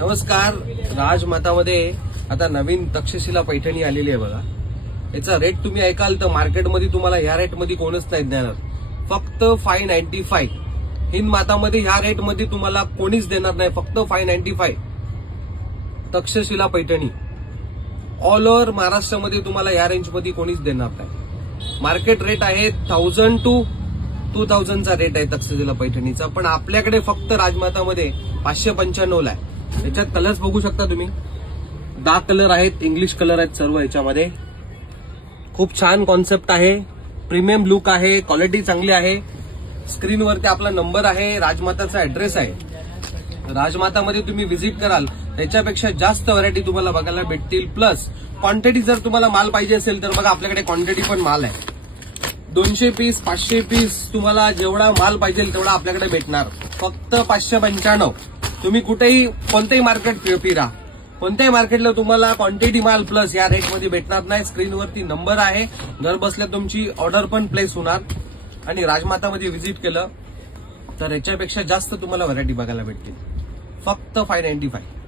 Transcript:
नमस्कार. राजमातामध्ये आता नवीन तक्षशिला पैठणी आलेली आहे बघा. याचा रेट तुम्ही ऐकाल तर मार्केटमध्ये तुम्हाला ह्या रेटमध्ये कोणच नाही देणार. फक्त 595. हिंद मातामध्ये ह्या रेटमध्ये तुम्हाला कोणीच देणार नाही. फक्त 595 तक्षशिला पैठणी. ऑल ओव्हर महाराष्ट्रामध्ये तुम्हाला या रेंजमध्ये कोणीच देणार नाही. मार्केट रेट आहे 1000 to 2000 चा रेट आहे तक्षशिला पैठणीचा, पण आपल्याकडे फक्त राजमातामध्ये 595 ला आहे. याच्यात कलर्स बघू शकता तुम्ही. डार्क कलर आहेत, इंग्लिश कलर आहेत सर्व याच्यामध्ये. खूप छान कॉन्सेप्ट आहे, प्रीमियम लुक आहे, क्वालिटी चांगली आहे. स्क्रीनवरती आपला नंबर आहे, राजमाताचा ऍड्रेस आहे. राजमातामध्ये तुम्ही व्हिजिट कराल त्याच्यापेक्षा जास्त व्हरायटी तुम्हाला बघायला भेटतील. प्लस क्वांटिटी जर तुम्हाला माल पाहिजे असेल तर बघा आपल्याकडे क्वांटिटी पण माल आहे. 200 पीस 500 पीस तुम्हाला जेवढा माल पाहिजे तेवढा आपल्याकडे भेटणार. फक्त 595. तुम्ही कुठेही कोणत्याही मार्केट फिरा, कोणत्याही मार्केटला तुम्हाला क्वांटिटी माल प्लस या रेटमध्ये भेटणार नाही. स्क्रीनवरती नंबर आहे, घर बसल्या तुमची ऑर्डर पण प्लेस होणार. आणि राजमातामध्ये व्हिजिट केलं तर याच्यापेक्षा जास्त तुम्हाला व्हरायटी बघायला भेटतील. फक्त 595.